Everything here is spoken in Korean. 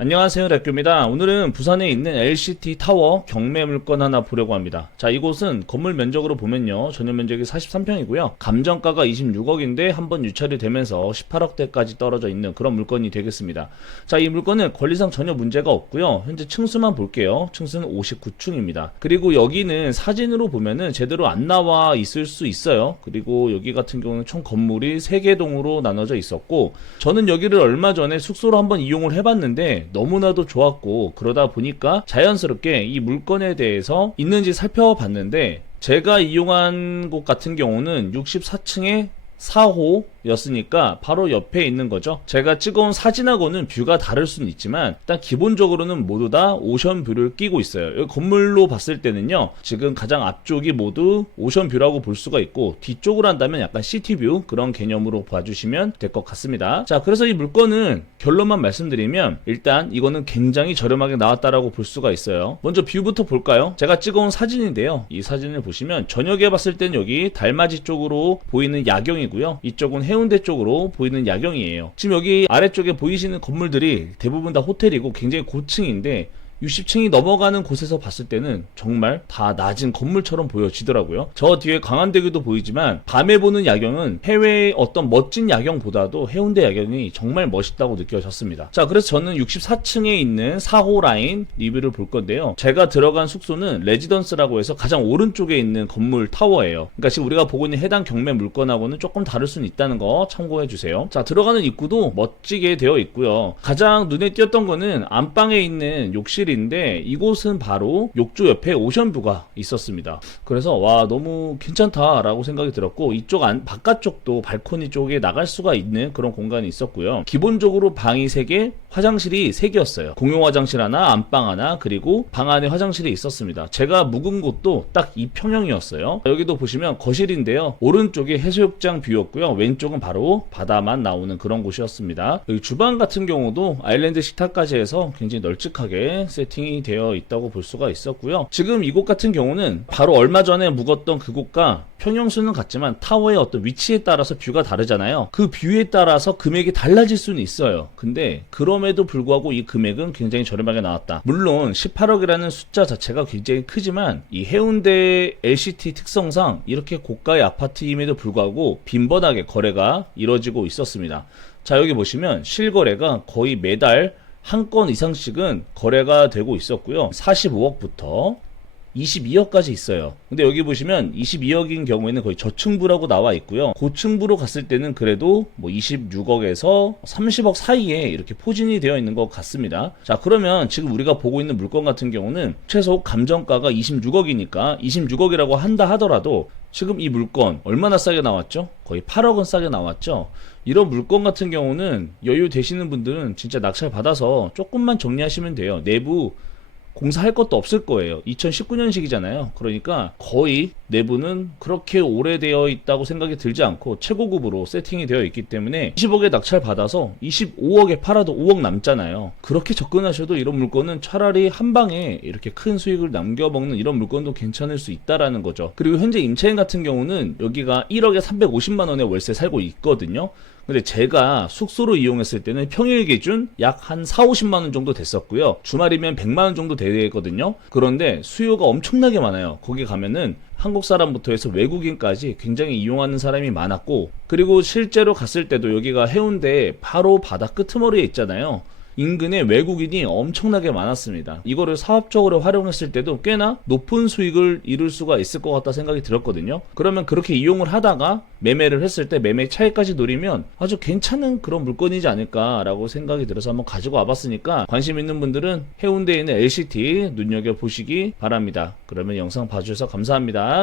안녕하세요, 렉규입니다. 오늘은 부산에 있는 LCT 타워 경매 물건 하나 보려고 합니다. 자, 이곳은 건물 면적으로 보면요, 전용 면적이 43평이고요 감정가가 26억인데 한번 유찰이 되면서 18억대까지 떨어져 있는 그런 물건이 되겠습니다. 자, 이 물건은 권리상 전혀 문제가 없고요, 현재 층수만 볼게요. 층수는 59층입니다 그리고 여기는 사진으로 보면은 제대로 안 나와 있을 수 있어요. 그리고 여기 같은 경우는 총 건물이 3개 동으로 나눠져 있었고, 저는 여기를 얼마 전에 숙소로 한번 이용을 해봤는데 너무나도 좋았고, 그러다 보니까 자연스럽게 이 물건에 대해서 있는지 살펴봤는데, 제가 이용한 곳 같은 경우는 64층에 4호였으니까 바로 옆에 있는 거죠. 제가 찍어온 사진하고는 뷰가 다를 수는 있지만 일단 기본적으로는 모두 다 오션뷰를 끼고 있어요. 여기 건물로 봤을 때는요, 지금 가장 앞쪽이 모두 오션뷰라고 볼 수가 있고, 뒤쪽으로 한다면 약간 시티뷰 그런 개념으로 봐주시면 될 것 같습니다. 자, 그래서 이 물건은 결론만 말씀드리면 일단 이거는 굉장히 저렴하게 나왔다라고 볼 수가 있어요. 먼저 뷰부터 볼까요? 제가 찍어온 사진인데요, 이 사진을 보시면 저녁에 봤을 땐 여기 달맞이 쪽으로 보이는 야경이 고요, 이쪽은 해운대 쪽으로 보이는 야경이에요. 지금 여기 아래쪽에 보이시는 건물들이 대부분 다 호텔이고 굉장히 고층인데 60층이 넘어가는 곳에서 봤을 때는 정말 다 낮은 건물처럼 보여지더라고요. 저 뒤에 광안대교도 보이지만 밤에 보는 야경은 해외의 어떤 멋진 야경보다도 해운대 야경이 정말 멋있다고 느껴졌습니다. 자, 그래서 저는 64층에 있는 4호 라인 리뷰를 볼 건데요, 제가 들어간 숙소는 레지던스라고 해서 가장 오른쪽에 있는 건물 타워예요. 그러니까 지금 우리가 보고 있는 해당 경매 물건하고는 조금 다를 수는 있다는 거 참고해 주세요. 자, 들어가는 입구도 멋지게 되어 있고요. 가장 눈에 띄었던 거는 안방에 있는 욕실 인데 이곳은 바로 욕조 옆에 오션뷰가 있었습니다. 그래서 와, 너무 괜찮다라고 생각이 들었고, 이쪽 바깥쪽도 발코니 쪽에 나갈 수가 있는 그런 공간이 있었고요. 기본적으로 방이 3개, 화장실이 3개였어요. 공용 화장실 하나, 안방 하나, 그리고 방 안에 화장실이 있었습니다. 제가 묵은 곳도 딱 이 평형이었어요. 여기도 보시면 거실인데요, 오른쪽이 해수욕장 뷰였고요, 왼쪽은 바로 바다만 나오는 그런 곳이었습니다. 여기 주방 같은 경우도 아일랜드 식탁까지 해서 굉장히 널찍하게 세팅이 되어 있다고 볼 수가 있었고요. 지금 이곳 같은 경우는 바로 얼마 전에 묵었던 그곳과 평형수는 같지만 타워의 어떤 위치에 따라서 뷰가 다르잖아요. 그 뷰에 따라서 금액이 달라질 수는 있어요. 근데 그럼에도 불구하고 이 금액은 굉장히 저렴하게 나왔다. 물론 18억이라는 숫자 자체가 굉장히 크지만 이 해운대 LCT 특성상 이렇게 고가의 아파트임에도 불구하고 빈번하게 거래가 이루어지고 있었습니다. 자, 여기 보시면 실거래가 거의 매달 한 건 이상씩은 거래가 되고 있었고요. 45억부터 22억까지 있어요. 근데 여기 보시면 22억인 경우에는 거의 저층부라고 나와 있고요. 고층부로 갔을 때는 그래도 뭐 26억에서 30억 사이에 이렇게 포진이 되어 있는 것 같습니다. 자, 그러면 지금 우리가 보고 있는 물건 같은 경우는 최소 감정가가 26억이니까 26억이라고 한다 하더라도 지금 이 물건 얼마나 싸게 나왔죠? 거의 8억은 싸게 나왔죠? 이런 물건 같은 경우는 여유 되시는 분들은 진짜 낙찰 받아서 조금만 정리하시면 돼요. 내부 공사할 것도 없을 거예요. 2019년식이잖아요. 그러니까 거의 내부는 그렇게 오래되어 있다고 생각이 들지 않고 최고급으로 세팅이 되어 있기 때문에 20억에 낙찰 받아서 25억에 팔아도 5억 남잖아요. 그렇게 접근하셔도 이런 물건은 차라리 한 방에 이렇게 큰 수익을 남겨먹는 이런 물건도 괜찮을 수 있다라는 거죠. 그리고 현재 임차인 같은 경우는 여기가 1억에 350만 원에 월세 살고 있거든요. 근데 제가 숙소로 이용했을 때는 평일 기준 약 한 4, 50만 원 정도 됐었고요. 주말이면 100만 원 정도 되거든요. 그런데 수요가 엄청나게 많아요. 거기 가면은 한국 사람부터 해서 외국인까지 굉장히 이용하는 사람이 많았고, 그리고 실제로 갔을 때도 여기가 해운대 바로 바다 끄트머리에 있잖아요. 인근에 외국인이 엄청나게 많았습니다. 이거를 사업적으로 활용했을 때도 꽤나 높은 수익을 이룰 수가 있을 것 같다 생각이 들었거든요. 그러면 그렇게 이용을 하다가 매매를 했을 때 매매 차익까지 노리면 아주 괜찮은 그런 물건이지 않을까라고 생각이 들어서 한번 가지고 와봤으니까 관심 있는 분들은 해운대에 있는 LCT 눈여겨보시기 바랍니다. 그러면 영상 봐주셔서 감사합니다.